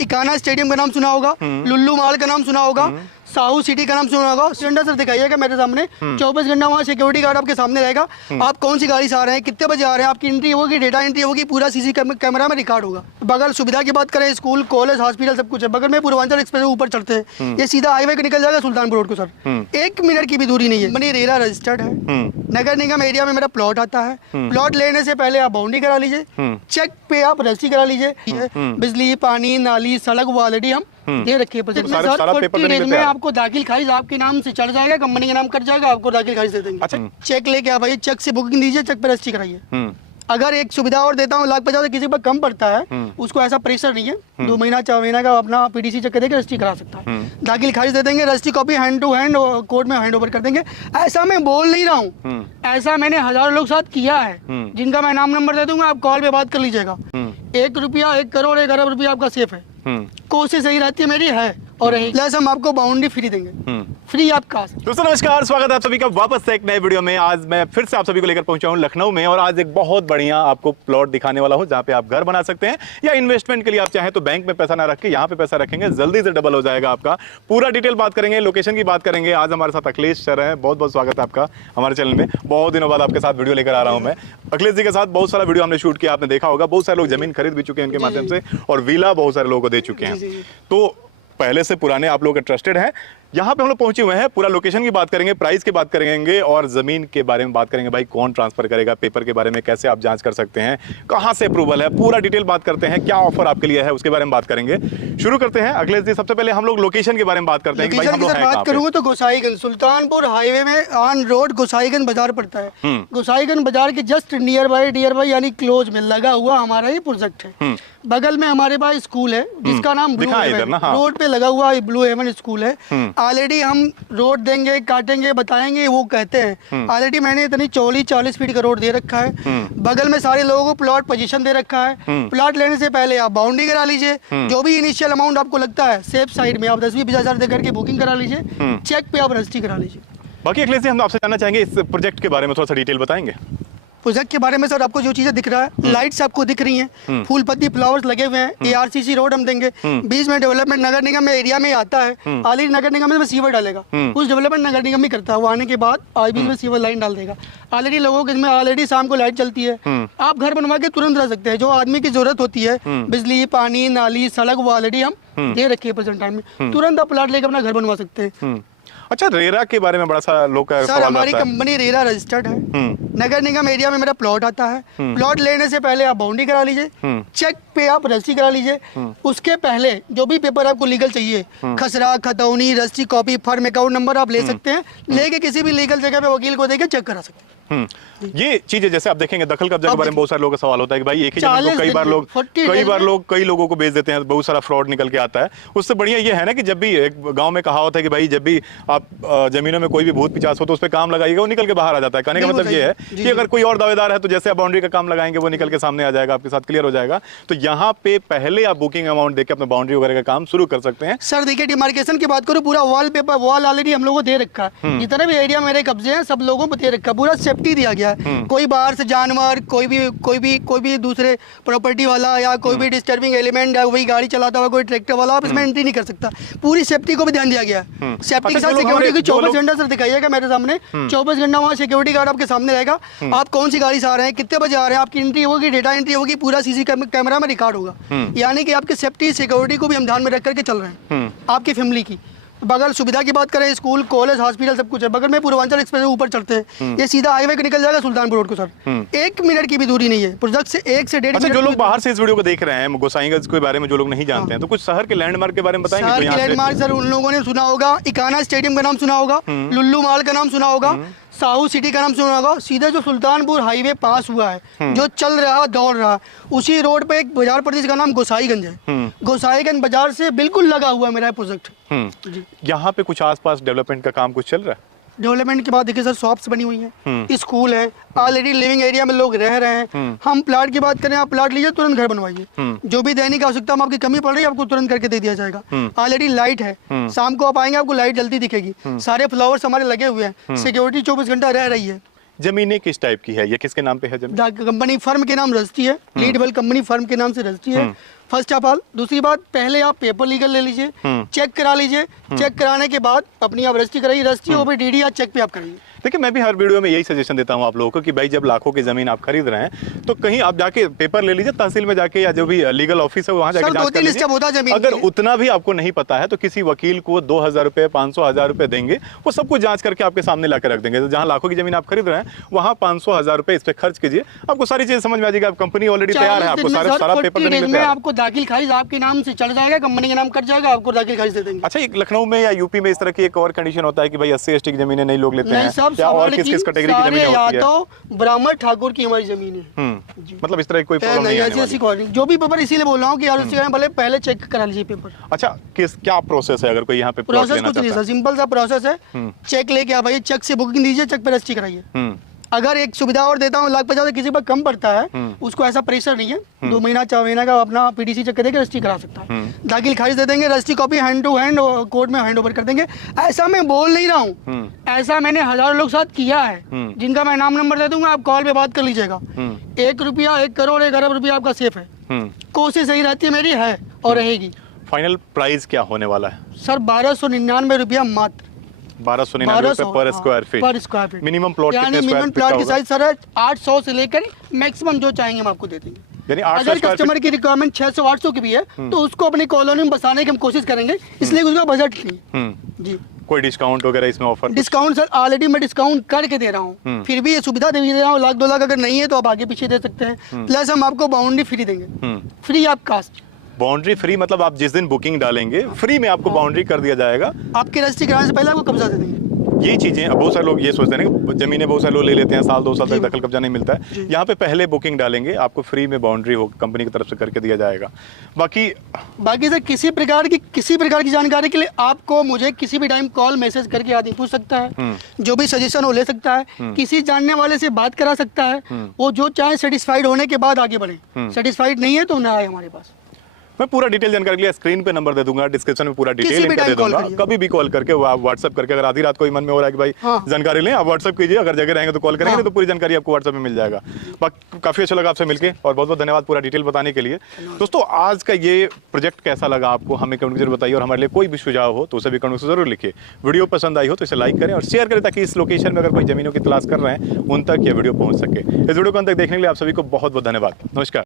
Ekana stadium का नाम सुना होगा, लुल्लू मॉल का नाम सुना होगा, साहू सिटी का नाम सुना होगा। सिलेंडर सर दिखाइएगा मेरे सामने, 24 घंटा वहाँ सिक्योरिटी गार्ड आपके सामने रहेगा। आप कौन सी गाड़ी से आ रहे हैं, कितने बजे आ रहे हैं, आपकी एंट्री होगी, डेटा एंट्री होगी, पूरा सीसी कैमरा में रिकॉर्ड होगा। बगल सुविधा की बात करें, स्कूल, कॉलेज, हॉस्पिटल सब कुछ है। बगल में पूर्वांचल एक्सप्रेस ऊपर चढ़ते हैं, ये सीधा हाईवे को निकल जाएगा सुल्तानपुर रोड को सर। 1 मिनट की भी दूरी नहीं है। मैंने रेरा रजिस्टर्ड है, नगर निगम एरिया में मेरा प्लॉट आता है। प्लॉट लेने से पहले आप बाउंड्री करा लीजिए, चेक पे आप रजिस्ट्री करा लीजिए। बिजली, पानी, नाली, सड़क वो ऑलरेडी हम दे रखिए। में आपको दाखिल खारिज आपके नाम से चढ़ जाएगा, कंपनी का नाम कट जाएगा, आपको दाखिल खारिज दे देंगे। अच्छा, चेक लेके आ भाई, चेक से बुकिंग दीजिए, चेक पे रजिस्ट्री कराइए। अगर एक सुविधा और देता हूँ, 1,50,000 किसी पर कम पड़ता है, उसको ऐसा प्रेशर नहीं है, 2 महीना 4 महीना का अपना पीडीसी चेक करके रजिस्ट्री करा सकता है। दाखिल खारिज दे देंगे, registry copy hand to hand court में हैंड ओवर कर देंगे। ऐसा मैं बोल नहीं रहा हूँ, ऐसा मैंने हजारों लोग साथ किया है, जिनका मैं नाम नंबर दे दूंगा, आप कॉल पे बात कर लीजिएगा। 1 रुपया, 1 करोड़, 1 अरब रुपया आपका सेफ है। कोशिश सही रहती है मेरी है, और प्लस हम आपको बाउंड्री फ्री देंगे, फ्री आप कास्ट। दोस्तों नमस्कार, स्वागत है आप सभी का वापस से एक नए वीडियो में। आज मैं फिर से आप सभी को लेकर पहुंचा हूं लखनऊ में, और आज एक बहुत बढ़िया आपको प्लॉट दिखाने वाला हूं, जहां पे आप घर बना सकते हैं, या इन्वेस्टमेंट के लिए आप चाहें तो बैंक में पैसा ना रख के यहाँ पे पैसा रखेंगे, जल्दी से डबल हो जाएगा आपका। पूरा डिटेल बात करेंगे, लोकेशन की बात करेंगे। आज हमारे साथ अखिलेश सर है, बहुत बहुत स्वागत है आपका हमारे चैनल में। बहुत दिनों बाद आपके साथ वीडियो लेकर आ रहा हूँ मैं। अखिलेश जी के साथ बहुत सारा वीडियो हमने शूट किया, आपने देखा होगा। बहुत सारे लोग जमीन खरीद भी चुके हैं उनके माध्यम से, और विला बहुत सारे लोगों को दे चुके हैं। तो पहले से पुराने आप लोग का ट्रस्टेड है। यहाँ पे हम लोग पहुंचे हुए हैं, पूरा लोकेशन की बात करेंगे, प्राइस की बात करेंगे, और जमीन के बारे में बात करेंगे। भाई कौन ट्रांसफर करेगा, पेपर के बारे में कैसे आप जांच कर सकते हैं, कहाँ से अप्रूवल है, पूरा डिटेल बात करते हैं। क्या ऑफर आपके लिए है उसके बारे में बात करेंगे। शुरू करते हैं अखिलेश जी, सबसे पहले हम लोग लोकेशन के बारे में बात करते हैं। बात करूंगा तो गोसाईगंज, सुल्तानपुर हाईवे में ऑन रोड गोसाईगंज बाजार पड़ता है। गोसाईगंज बाजार के जस्ट नियर बाई यानी क्लोज में लगा हुआ हमारा ये प्रोजेक्ट है। बगल में हमारे पास स्कूल है जिसका नाम ब्लू हेवन, रोड पे लगा हुआ ब्लू हेवन स्कूल है। ऑलरेडी हम रोड देंगे, काटेंगे, बताएंगे, वो कहते हैं। ऑलरेडी मैंने इतनी 40 फीट का रोड दे रखा है। बगल में सारे लोगों को प्लॉट पोजीशन दे रखा है। प्लॉट लेने से पहले आप बाउंड्री करा लीजिए, जो भी इनिशियल अमाउंट आपको लगता है सेफ साइड में आप 10-20 हज़ार देकर के बुकिंग करा लीजिए, चेक पे आप रजिस्ट्री करा लीजिए। बाकी अखिलेश जी, हम आपसे जानना चाहेंगे इस प्रोजेक्ट के बारे में थोड़ा सा डिटेल बताएंगे। प्रोजेक्ट के बारे में सर, आपको जो चीजें दिख रहा है, लाइट्स आपको दिख रही हैं, फूल पत्ती फ्लावर्स लगे हुए हैं, ARCC रोड हम देंगे। बीच में डेवलपमेंट नगर निगम में एरिया में आता है। ऑलरेडी नगर निगम में सीवर डालेगा, कुछ डेवलपमेंट नगर निगम ही करता है। वो आने के बाद बीच में सीवर लाइन डाल देगा। ऑलरेडी लोगों के इसमें ऑलरेडी शाम को लाइट चलती है, आप घर बनवा के तुरंत रह सकते हैं। जो आदमी की जरूरत होती है, बिजली, पानी, नाली, सड़क, वो ऑलरेडी हम दे रखी है प्रेजेंट टाइम में। तुरंत आप प्लॉट लेकर अपना घर बनवा सकते हैं। अच्छा, रेरा के बारे में बड़ा सा लोग का सर, हमारी कंपनी रेरा रजिस्टर्ड है, नगर निगम एरिया में मेरा प्लॉट आता है। प्लॉट लेने से पहले आप बाउंड्री करा लीजिए, चेक पे आप रजिस्ट्री करा लीजिए। उसके पहले जो भी पेपर आपको लीगल चाहिए, खसरा, खतौनी, registry copy, firm account number, आप ले सकते हैं। लेके किसी भी लीगल जगह पे वकील को देके चेक करा सकते हैं। ये चीजें जैसे आप देखेंगे, दखल कब्जा के बारे में बहुत सारे लोगों का सवाल होता है कि भाई एक ही जमीन को कई लोगों को बेच देते हैं, बहुत सारा फ्रॉड निकल के आता है। उससे बढ़िया ये है ना कि जब भी एक गांव में कहावत है कि भाई जब भी आप जमीनों में कोई भी भूत पिचास हो तो उस पर काम लगाइएगा, वो निकल के बाहर आ जाता है। कहने का मतलब ये है कि अगर कोई और दावेदार है तो जैसे आप बाउंड्री का काम लगाएंगे, वो निकल के सामने आ जाएगा, आपके साथ क्लियर हो जाएगा। तो यहाँ पे पहले आप बुकिंग अमाउंट देकर अपना बाउंड्री वगैरह का काम शुरू कर सकते हैं। सर देखिए, डिमार्केशन की बात करूँ, पूरा वॉल पेपर वॉल ऑलरेडी हम लोगों को दे रखा है। जितने भी एरिया मेरे कब्जे हैं सब लोगों को दे रखा है, पूरा सेफ्टी दिया गया है। कोई बाहर से जानवर, कोई भी दूसरे प्रॉपर्टी वाला या कोई भी डिस्टर्बिंग एलिमेंट या वही गाड़ी चलाता हुआ कोई ट्रैक्टर वाला, आप इसमें एंट्री नहीं कर सकता। पूरी सेफ्टी को भी ध्यान दिया गया है। सेफ्टी के साथ सिक्योरिटी की 24 घंटा सर दिखाइएगा मेरे सामने, 24 घंटा वहाँ सिक्योरिटी गार्ड आपके सामने रहेगा। आप कौन सी गाड़ी से आ रहे हैं, कितने बजे आ रहे हैं, आपकी एंट्री होगी, डेटा एंट्री होगी, पूरा सीसी कैमरा में रिकॉर्ड होगा। यानी कि आपकी सेफ्टी सिक्योरिटी को भी हम ध्यान में रख करके चल रहे हैं, आपकी फैमिली की। बगल सुविधा की बात करें, स्कूल, कॉलेज, हॉस्पिटल सब कुछ है। बगल में पूर्वांचल एक्सप्रेस ऊपर चढ़ते हैं, ये सीधा हाईवे को निकल जाएगा सुल्तानपुर रोड को सर। 1 मिनट की भी दूरी नहीं है। प्रोजेक्ट से 1 से 1.5 मिनट। जो लोग बाहर से इस वीडियो को देख रहे हैं, गोसाईगंज के बारे में जो लोग नहीं जानते हैं, तो कुछ शहर के लैंडमार्क के बारे में बताएंगे। शहर के लैंडमार्क सर उन लोगों ने सुना होगा, इकाना स्टेडियम का नाम सुना होगा, लुल्लू मॉल का नाम सुना होगा, साहू सिटी का नाम सुना होगा। सीधे जो सुल्तानपुर हाईवे पास हुआ है, जो चल रहा दौड़ रहा, उसी रोड पे एक बाजार पड़ती है जिसका नाम गोसाईगंज है। गोसाईगंज बाजार से बिल्कुल लगा हुआ है मेरा प्रोजेक्ट। यहाँ पे कुछ आसपास डेवलपमेंट का काम कुछ चल रहा है। डेवलपमेंट के बाद देखिए सर, शॉप्स बनी हुई हैं, स्कूल है, ऑलरेडी लिविंग एरिया में लोग रह रहे हैं। हम प्लाट की बात करें, आप प्लाट लीजिए, तुरंत घर बनवाइए। जो भी दैनिक आवश्यकता में आपकी कमी पड़ रही है, आपको तुरंत करके दे दिया जाएगा। ऑलरेडी लाइट है, शाम को आप आएंगे आपको लाइट जल्दी दिखेगी। सारे फ्लावर्स हमारे लगे हुए हैं, सिक्योरिटी 24 घंटा रह रही है। जमीनें किस टाइप की है, ये किसके नाम पे है जमीन? कंपनी फर्म के नाम रजिस्ट्री है, लीड वेल कंपनी फर्म के नाम से रजिस्ट्री है, फर्स्ट ऑफ ऑल। दूसरी बात, पहले आप पेपर लीगल ले लीजिए, चेक करा लीजिए, चेक कराने के बाद अपनी आप रजिस्ट्री कराइए, रजिस्ट्री हो गई डीडी या चेक पे आप कराइए। देखिए मैं भी हर वीडियो में यही सजेशन देता हूं आप लोगों को कि भाई जब लाखों की जमीन आप खरीद रहे हैं तो कहीं आप जाके पेपर ले लीजिए, तहसील में जाके या जो भी लीगल ऑफिस है वहां जाके जांच कर लीजिए। अगर उतना भी आपको नहीं पता है तो किसी वकील को 2000 रुपए 500,000 रुपए देंगे, वो सब कुछ जांच करके आपके सामने लाकर रख देंगे। जहां लाखों की जमीन आप खरीद रहे हैं वहां 500,000 रुपए इस पे खर्च कीजिए, आपको सारी चीजें समझ में आ जाएगी। आप कंपनी ऑलरेडी तैयार है, आपको सारा पेपर देने के लिए आपको दाखिल खारिज आपके नाम से चल जाएगा, कंपनी के नाम कट जाएगा, आपको दाखिल खारिज दे देंगे। अच्छा, एक लखनऊ में या यूपी में इस तरह की एक और कंडीशन होता है कि भाई SC ST की जमीनें नहीं लोग लेते हैं, या और किस कैटेगरी की जमीन होती है? यादव ब्राह्मण ठाकुर की हमारी जमीन है। मतलब इस तरह की कोई प्रॉब्लम नहीं है ऐसी जो भी पेपर, इसीलिए बोल रहा हूँ कि यार उससे भले पहले चेक करा लीजिए पेपर। अच्छा, क्या प्रोसेस है अगर कोई यहाँ पे प्रोसेस कुछ नहीं सर, सिंपल सा प्रोसेस है। चेक लेके आप आइए, चेक से बुकिंग दीजिए, चेक पे रजिस्ट्री कराइए। अगर एक सुविधा और देता हूँ, 1,50,000 किसी पर कम पड़ता है, उसको ऐसा प्रेशर नहीं है, 2 महीना 4 महीना का अपना PDC चेक करके रजिस्ट्री करा सकता है, दाखिल खारिज दे देंगे, registry copy hand to hand court में हैंड ओवर कर देंगे। ऐसा मैं बोल नहीं रहा हूँ, ऐसा मैंने हजारों लोग साथ किया है, जिनका मैं नाम नंबर दे दूंगा, आप कॉल पे बात कर लीजिएगा। 1 रुपया 1 करोड़ 1 अरब रुपया आपका सेफ है। कोशिश यही रहती है मेरी, है और रहेगी। फाइनल प्राइस क्या होने वाला है सर? 1299 रुपया मात्र। 1299 पर स्क्वायर फीट मिनिमम प्लॉट यानी मिनिमम प्लॉट की साइज सर 800 से लेकर मैक्सिमम जो चाहेंगे हम आपको दे देंगे। यानी अगर कस्टमर की रिक्वायरमेंट 600-800 की भी है तो उसको अपनी कॉलोनी में बसाने की हम कोशिश करेंगे, इसलिए उसका बजट नहीं। जी, कोई डिस्काउंट वगैरह इसमें ऑफर? डिस्काउंट सर ऑलरेडी मैं डिस्काउंट करके दे रहा हूँ, फिर भी ये सुविधा दे रहा हूँ। 1,00,000 2 लाख अगर नहीं है तो आप आगे पीछे दे सकते हैं, प्लस हम आपको बाउंड्री फ्री देंगे, free of cost. Boundary free मतलब आप जिस दिन बुकिंग डालेंगे फ्री में आपको बाउंड्री कर दिया जाएगा। आपकी रजिस्ट्री कराने से पहले आपको कब्जा दे देंगे। ये चीजें अब बहुत सारे लोग ये सोचते हैं कि जमीनें बहुत सारे लोग ले लेते हैं, साल 2 साल तक दखल कब्जा नहीं मिलता है। यहाँ पे पहले बुकिंग डालेंगे, आपको फ्री में बाउंड्री हो कंपनी की तरफ से करके दिया जाएगा। बाकी सर किसी प्रकार की जानकारी के लिए आपको मुझे किसी भी टाइम कॉल मैसेज करके आदमी पूछ सकता है, जो भी सजेशन हो ले सकता है, किसी जानने वाले से बात करा सकता है, वो जो चाहे सेटिस्फाइड होने के बाद आगे बढ़े, सेटिस्फाइड नहीं है तो ना आए हमारे पास। मैं पूरा डिटेल जानकारी के लिए स्क्रीन पे नंबर दे दूंगा, डिस्क्रिप्शन में पूरा डिटेल लिंक दे दूंगा। कभी भी कॉल करके व्हाट्सएप करके, अगर आधी रात कोई मन में हो रहा है कि भाई जानकारी लें, आप व्हाट्सएप कीजिए, अगर जगह रहेंगे तो कॉल करेंगे, तो पूरी जानकारी आपको व्हाट्सएप में मिल जाएगा। काफी अच्छा लगा आपसे मिलके और बहुत बहुत धन्यवाद पूरा डिटेल बताने के लिए। दोस्तों आज का ये प्रोजेक्ट कैसा लगा आपको हमें कमेंट जरूर बताइए, और हमारे लिए कोई भी सुझाव हो तो उसे भी कमेंट जरूर लिखिए। वीडियो पसंद आई हो तो इसे लाइक करें और शेयर करें, ताकि इस लोकेशन में अगर कोई जमीनों की तलाश कर रहे हैं उन तक ये वीडियो पहुंच सके। इस वीडियो को अंत तक देखने के लिए आप सभी को बहुत बहुत धन्यवाद। नमस्कार।